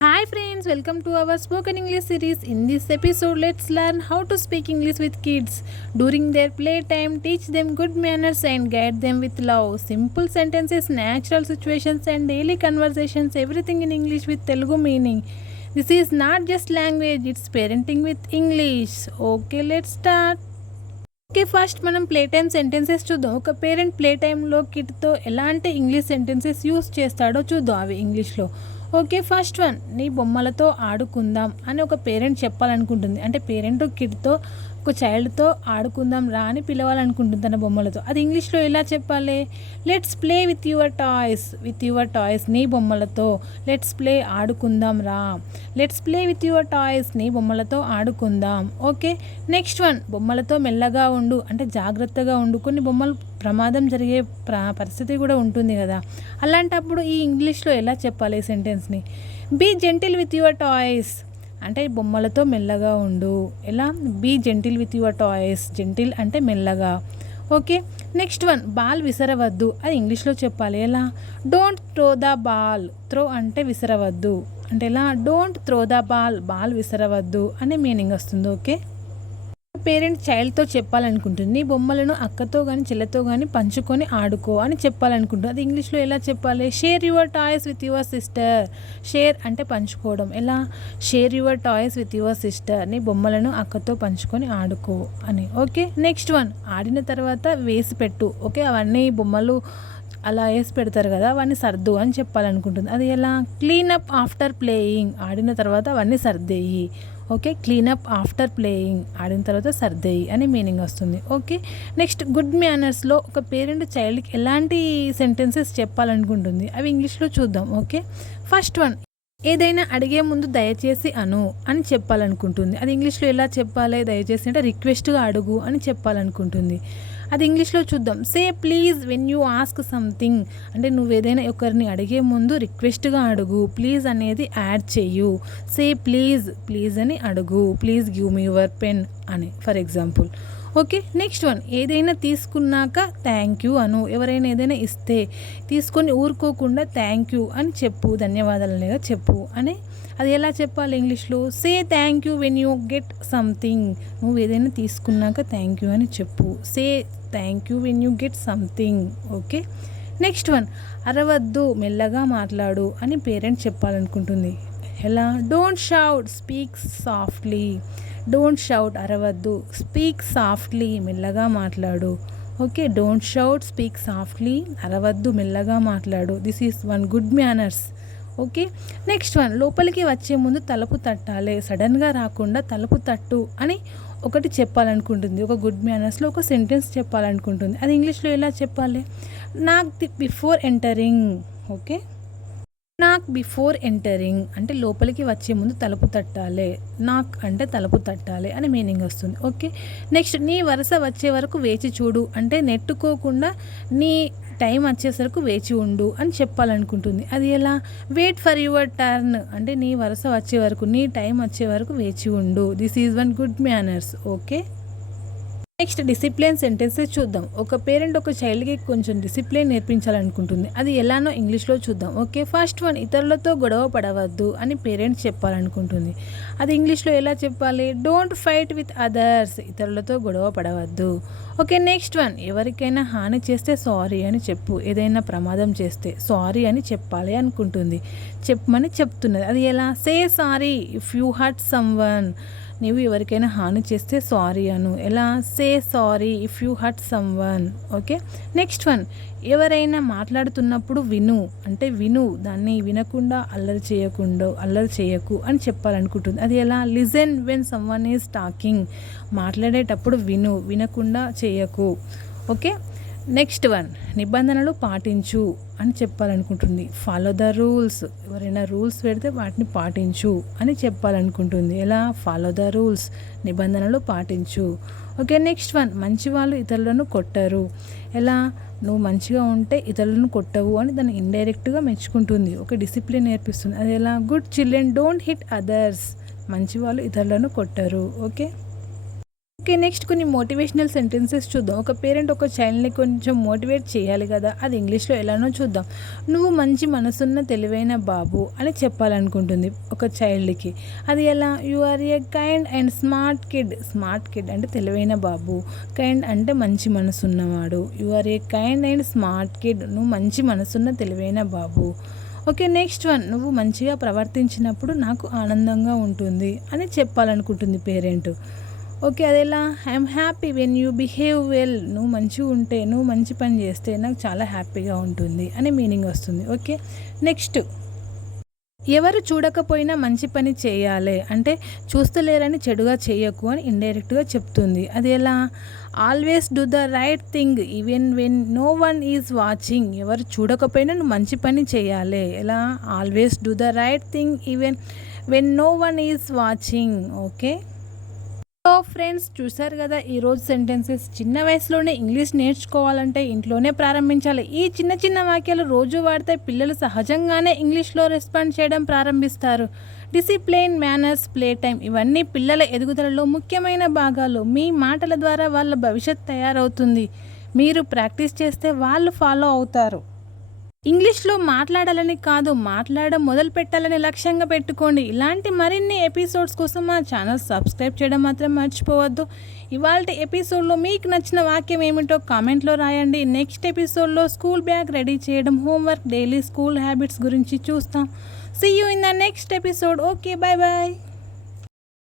Hi friends, welcome to our spoken English series. In this episode, let's learn how to speak English with kids. During their playtime, teach them good manners and guide them with love. Simple sentences, natural situations and daily conversations, everything in English with Telugu meaning. This is not just language, it's parenting with English. Okay, let's start. Okay, first మనం play time sentences చూద్దాం. ఒక parent play టైంలో కిడ్తో ఎలాంటి English sentences use చేస్తాడో చూద్దాం అవి ఇంగ్లీష్లో. Okay, first one, నీ బొమ్మలతో ఆడుకుందాం అని ఒక పేరెంట్ చెప్పాలనుకుంటుంది. అంటే పేరెంట్ కిడ్తో, ఒక చైల్డ్తో ఆడుకుందాం రా అని పిలవాలనుకుంటుంది తన బొమ్మలతో. అది ఇంగ్లీష్లో ఎలా చెప్పాలి? Let's play with your toys నీ బొమ్మలతో. లెట్స్ ప్లే ఆడుకుందాం రా. Let's play with your toys నీ బొమ్మలతో ఆడుకుందాం. ఓకే, నెక్స్ట్ వన్, బొమ్మలతో మెల్లగా ఉండు అంటే జాగ్రత్తగా ఉండు. కొన్ని బొమ్మలు ప్రమాదం జరిగే పరిస్థితి కూడా ఉంటుంది కదా, అలాంటప్పుడు ఈ ఇంగ్లీష్లో ఎలా చెప్పాలి ఈ సెంటెన్స్ని? Be gentle with your toys అంటే బొమ్మలతో మెల్లగా ఉండు. ఎలా? Be gentle with your toys. Gentle అంటే మెల్లగా. ఓకే, నెక్స్ట్ వన్, బాల్ విసరవద్దు అది ఇంగ్లీష్లో చెప్పాలి. ఎలా? Don't throw the ball. Throw అంటే విసరవద్దు అంటే ఎలా? Don't throw the ball. Ball విసరవద్దు అనే మీనింగ్ వస్తుంది. ఓకే, పేరెంట్ చైల్డ్తో చెప్పాలనుకుంటుంది, నీ బొమ్మలను అక్కతో కానీ చెల్లెతో కానీ పంచుకొని ఆడుకో అని చెప్పాలనుకుంటుంది. అది ఇంగ్లీష్లో ఎలా చెప్పాలి? Share your toys with your sister. Share అంటే పంచుకోవడం. ఎలా? Share your toys with your sister. నీ బొమ్మలను అక్కతో పంచుకొని ఆడుకో అని. ఓకే, నెక్స్ట్ వన్, ఆడిన తర్వాత వేసి పెట్టు. ఓకే, అవన్నీ బొమ్మలు అలా వేసి పెడతారు కదా, అవన్నీ సర్దు అని చెప్పాలనుకుంటుంది. అది ఎలా? Clean up after playing. ఆడిన తర్వాత అవన్నీ సర్దేయి. Okay, clean up after playing. ఆడిన తర్వాత సర్దేయి అని మీనింగ్ వస్తుంది. ఓకే, నెక్స్ట్, గుడ్ మ్యానర్స్లో ఒక పేరెంట్ చైల్డ్కి ఎలాంటి సెంటెన్సెస్ చెప్పాలనుకుంటుంది అవి ఇంగ్లీష్లో చూద్దాం. ఓకే, ఫస్ట్ వన్, ఏదైనా అడిగే ముందు దయచేసి అను అని చెప్పాలనుకుంటుంది. అది ఇంగ్లీష్లో ఎలా చెప్పాలి? దయచేసి అంటే రిక్వెస్ట్గా అడుగు అని చెప్పాలనుకుంటుంది. అది ఇంగ్లీష్లో చూద్దాం. Say please when you ask something అంటే నువ్వు ఏదైనా ఒకరిని అడిగే ముందు రిక్వెస్ట్గా అడుగు. ప్లీజ్ అనేది యాడ్ చెయ్యు. సే ప్లీజ్ అని అడుగు. Please give me your pen అని for example. Okay, next one, ఏదైనా తీసుకున్నాక థ్యాంక్ యూ అను. ఎవరైనా ఏదైనా ఇస్తే తీసుకొని ఊరుకోకుండా థ్యాంక్ యూ అని చెప్పు, ధన్యవాదాలు అనేగా చెప్పు అని. అది ఎలా చెప్పాలి ఇంగ్లీష్లో? Say thank you when you get something. నువ్వు ఏదైనా తీసుకున్నాక థ్యాంక్ యూ అని చెప్పు. Say thank you when you get something. Okay, next one, అరవద్దు మెల్లగా మాట్లాడు అని పేరెంట్ చెప్పాలనుకుంటుంది. ఎలా? Don't shout, speak softly. Don't shout అరవద్దు, స్పీక్ సాఫ్ట్లీ మెల్లగా మాట్లాడు. Okay, don't shout, speak softly, అరవద్దు మెల్లగా మాట్లాడు. This is one good manners. Okay, next one, లోపలికి వచ్చే ముందు తలుపు తట్టాలి. సడన్గా రాకుండా తలుపు తట్టు అని ఒకటి చెప్పాలనుకుంటుంది. ఒక గుడ్ మ్యానర్స్లో ఒక సెంటెన్స్ చెప్పాలనుకుంటుంది. అది ఇంగ్లీష్లో ఎలా చెప్పాలి? నాక్ బిఫోర్ ఎంటరింగ్. ఓకే, నాక్ బిఫోర్ ఎంటరింగ్ అంటే లోపలికి వచ్చే ముందు తలుపు తట్టాలి. నాక్ అంటే తలుపు తట్టాలి అని మీనింగ్ వస్తుంది. ఓకే, నెక్స్ట్, నీ వరుస వచ్చే వరకు వేచి చూడు అంటే నెట్టుకోకుండా నీ టైం వచ్చేసరికి వేచి ఉండు అని చెప్పాలనుకుంటుంది. అది ఎలా? వెయిట్ ఫర్ యువర్ టర్న్ అంటే నీ వరుస వచ్చే వరకు, నీ టైం వచ్చే వరకు వేచి ఉండు. This is one good manners. Okay, next, discipline sentences చూద్దాం. ఒక పేరెంట్ ఒక చైల్డ్కి కొంచెం డిసిప్లిన్ నేర్పించాలనుకుంటుంది. అది ఎలానో ఇంగ్లీష్లో చూద్దాం. ఓకే, ఫస్ట్ వన్, ఇతరులతో గొడవ పడవద్దు అని పేరెంట్స్ చెప్పాలనుకుంటుంది. అది ఇంగ్లీష్లో ఎలా చెప్పాలి? Don't fight with others. ఇతరులతో గొడవ పడవద్దు. ఓకే, నెక్స్ట్ వన్, ఎవరికైనా హాని చేస్తే సారీ అని చెప్పు. ఏదైనా ప్రమాదం చేస్తే సారీ అని చెప్పాలి అనుకుంటుంది. చెప్పమని చెప్తున్నది. అది ఎలా? Say sorry if you hurt someone. నీవు ఎవరికైనా హాని చేస్తే సారీ అను. ఎలా? Say sorry if you hurt someone. Okay, next one, ఎవరైనా మాట్లాడుతున్నప్పుడు విను అంటే విను, దాన్ని వినకుండా అల్లరి చేయకు అని చెప్పాలనుకుంటుంది. అది ఎలా? Listen when someone is talking. మాట్లాడేటప్పుడు విను, వినకుండా చేయకు. ఓకే, నెక్స్ట్ వన్, నిబంధనలు పాటించు అని చెప్పాలనుకుంటుంది. Follow the rules. ఎవరైనా రూల్స్ పెడితే వాటిని పాటించు అని చెప్పాలనుకుంటుంది. ఎలా? ఫాలో ద రూల్స్, నిబంధనలు పాటించు. ఓకే, నెక్స్ట్ వన్, మంచి వాళ్ళు ఇతరులను కొట్టరు. ఎలా? నువ్వు మంచిగా ఉంటే ఇతరులను కొట్టవు అని దాన్ని ఇండైరెక్ట్గా మెచ్చుకుంటుంది. ఒక డిసిప్లిన్ నేర్పిస్తుంది. అది ఎలా? Good children don't hit others. మంచి వాళ్ళు ఇతరులను కొట్టరు. ఓకే, ఓకే, నెక్స్ట్ కొన్ని మోటివేషనల్ సెంటెన్సెస్ చూద్దాం. ఒక పేరెంట్ ఒక చైల్డ్ని కొంచెం మోటివేట్ చేయాలి కదా, అది ఇంగ్లీష్లో ఎలానో చూద్దాం. నువ్వు మంచి మనసున్న తెలివైన బాబు అని చెప్పాలనుకుంటుంది ఒక చైల్డ్కి. అది ఎలా? You are a kind and smart kid. Smart kid అంటే తెలివైన బాబు, కైండ్ అంటే మంచి మనసున్నవాడు. You are a kind and smart kid, నువ్వు మంచి మనసున్న తెలివైన బాబు. ఓకే, నెక్స్ట్ వన్, నువ్వు మంచిగా ప్రవర్తించినప్పుడు నాకు ఆనందంగా ఉంటుంది అని చెప్పాలనుకుంటుంది పేరెంట్. ఓకే, అదెలా? I'm happy when you behave well. నువ్వు మంచిగా ఉంటే, నువ్వు మంచి పని చేస్తే నాకు చాలా హ్యాపీగా ఉంటుంది అని మీనింగ్ వస్తుంది. ఓకే, నెక్స్ట్, ఎవరు చూడకపోయినా మంచి పని చేయాలి అంటే చూస్తలేరని చెడుగా చేయకు అని ఇండైరెక్ట్గా చెప్తుంది. అది ఎలా? Always do the right thing even when no one is watching. ఎవరు చూడకపోయినా నువ్వు మంచి పని చేయాలి. ఎలా? Always do the right thing even when no one is watching. Okay, so friends, చూసారు కదా ఈరోజు సెంటెన్సెస్. చిన్న వయసులోనే ఇంగ్లీష్ నేర్చుకోవాలంటే ఇంట్లోనే ప్రారంభించాలి. ఈ చిన్న చిన్న వాక్యాలు రోజు వాడితే పిల్లలు సహజంగానే ఇంగ్లీష్లో రెస్పాండ్ చేయడం ప్రారంభిస్తారు. డిసిప్లిన్, మేనర్స్, ప్లే టైం ఇవన్నీ పిల్లల ఎదుగుదలలో ముఖ్యమైన భాగాలు. మీ మాటల ద్వారా వాళ్ళ భవిష్యత్ తయారవుతుంది. మీరు ప్రాక్టీస్ చేస్తే వాళ్ళు ఫాలో అవుతారు. ఇంగ్లీష్లో మాట్లాడాలని కాదు, మాట్లాడడం మొదలు పెట్టాలని లక్ష్యంగా పెట్టుకోండి. ఇలాంటి మరిన్ని ఎపిసోడ్స్ కోసం మా ఛానల్ సబ్స్క్రైబ్ చేయడం మాత్రం మర్చిపోవద్దు. ఇవాళ ఎపిసోడ్లో మీకు నచ్చిన వాక్యం ఏమిటో కామెంట్లో రాయండి. నెక్స్ట్ ఎపిసోడ్లో స్కూల్ బ్యాగ్ రెడీ చేయడం, హోంవర్క్, డైలీ స్కూల్ హ్యాబిట్స్ గురించి చూస్తాం. See you in the next episode. Okay, bye bye.